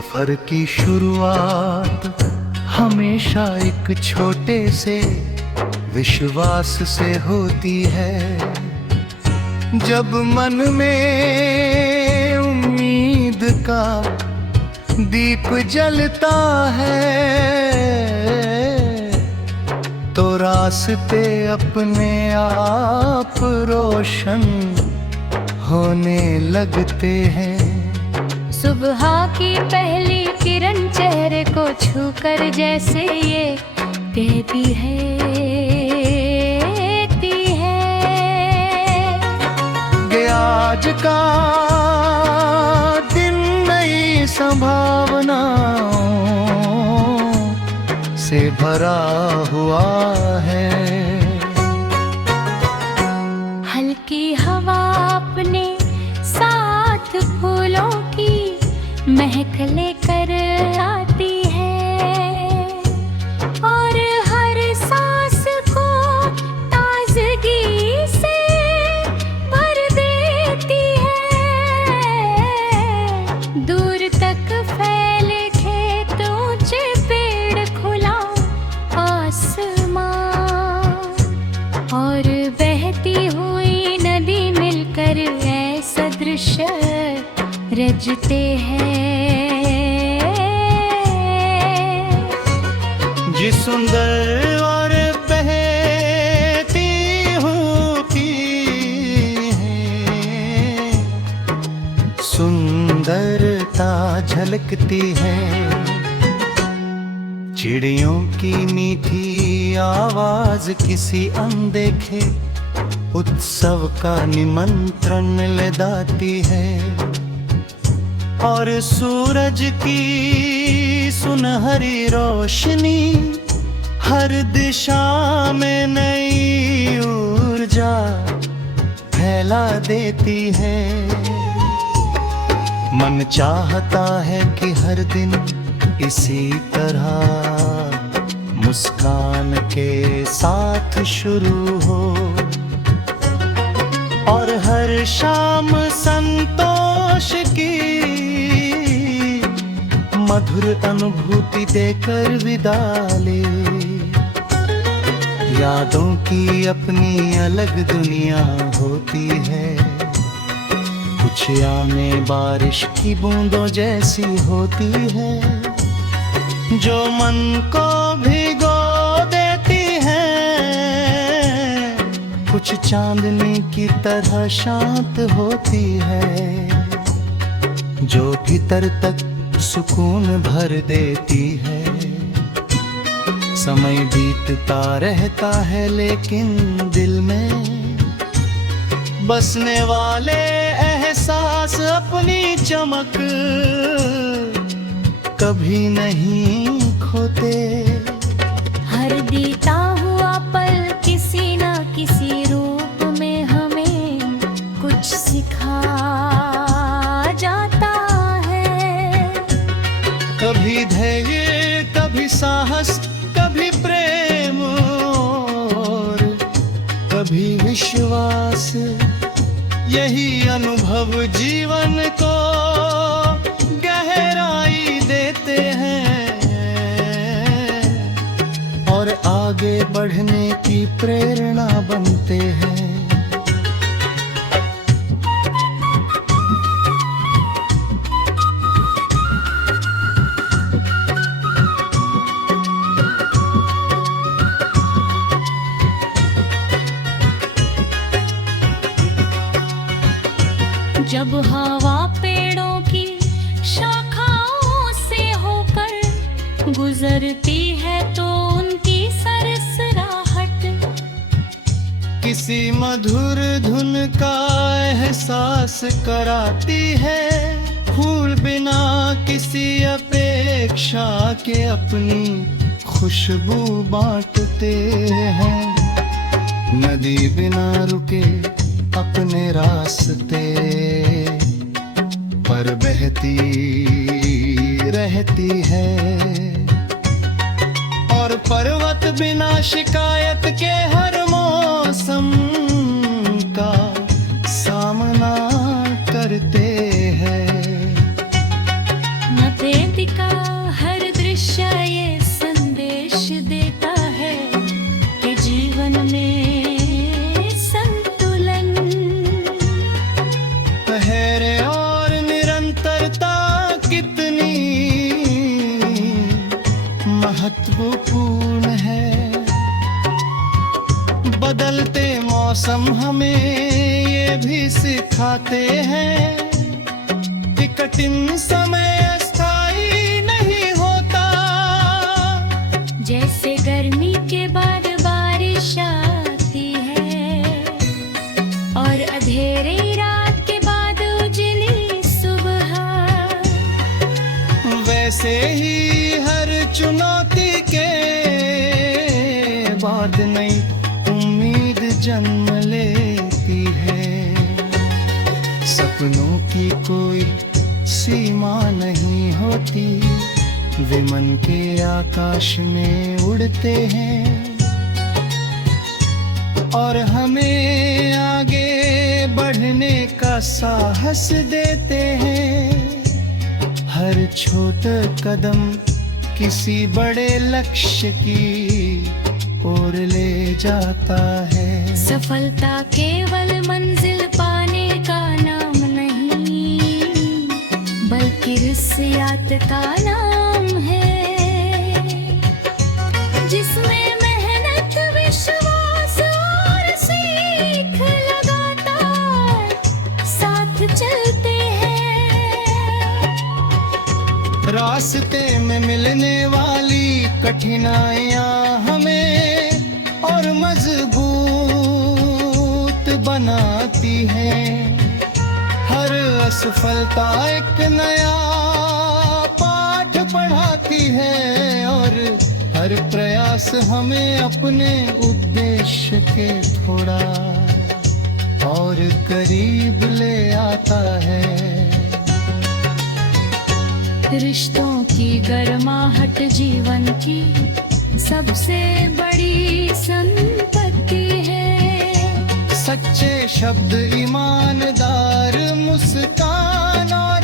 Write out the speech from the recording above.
सफर की शुरुआत हमेशा एक छोटे से विश्वास से होती है। जब मन में उम्मीद का दीप जलता है तो रास्ते अपने आप रोशन होने लगते हैं। सुबह की पहली किरण चेहरे को छूकर जैसे ये कहती है कि आज का दिन नई संभावनाओं से भरा हुआ है। हल्की हवा अपने साथ फूलों की महक लेकर आती है और हर सांस को ताजगी से भर देती है। दूर तक फैले खेत, ऊंचे पेड़, खुला आसमां और बहती हुई नदी मिलकर ऐसा दृश्य रचते हैं। जिस सुंदर और बहती होती है सुंदरता झलकती है। चिड़ियों की मीठी आवाज किसी अनदेखे उत्सव का निमंत्रण लगाती है और सूरज की सुनहरी रोशनी हर दिशा में नई ऊर्जा फैला देती है। मन चाहता है कि हर दिन इसी तरह मुस्कान के साथ शुरू हो और हर शाम संतोष की मधुर अनुभूति देकर विदा ले। यादों की अपनी अलग दुनिया होती है। कुछ यादें बारिश की बूंदों जैसी होती है जो मन को भिगो देती है। कुछ चांदनी की तरह शांत होती है जो भीतर तक सुकून भर देती है। समय बीतता रहता है लेकिन दिल में बसने वाले एहसास अपनी चमक कभी नहीं खोते। हर बीता हुआ पल किसी न किसी रूप में हमें कुछ सिखा जाता है। कभी धैर्य, कभी साहस, कभी प्रेम और कभी विश्वास। यही अनुभव जीवन को गहराई देते हैं और आगे बढ़ने की प्रेरणा बनते हैं। जब हवा पेड़ों की शाखाओं से होकर गुजरती है तो उनकी सरसराहट किसी मधुर धुन का एहसास कराती है। फूल बिना किसी अपेक्षा के अपनी खुशबू बांटते हैं। नदी बिना रुके अपने रास्ते पर बहती रहती है और पर्वत बिना शिकायत के हर मौसम का सामना करते हैं। न मौसम हमें ये भी सिखाते हैं कि कठिन समय अस्थाई नहीं होता। जैसे गर्मी के बाद बारिश आती है और अंधेरे रात के बाद उजली सुबह, वैसे ही हर चुनौती के बाद नई उम्मीद जन्म लेती है। सपनों की कोई सीमा नहीं होती, वे मन के आकाश में उड़ते हैं और हमें आगे बढ़ने का साहस देते हैं। हर छोटा कदम किसी बड़े लक्ष्य की ओर ले जाता है। सफलता केवल मंजिल पाने का नाम नहीं, बल्कि रियासत का नाम है, जिसमें मेहनत, विश्वास और सीख लगातार साथ चलते हैं। रास्ते में मिलने वाली कठिनाइयाँ हमें और मजबूत बनाती हैं। हर असफलता एक नया पाठ पढ़ाती है और हर प्रयास हमें अपने उद्देश्य के थोड़ा और करीब ले आता है। रिश्तों की गर्माहट जीवन की सबसे बड़ी संपत्ति है। सच्चे शब्द, ईमानदार मुस्कान और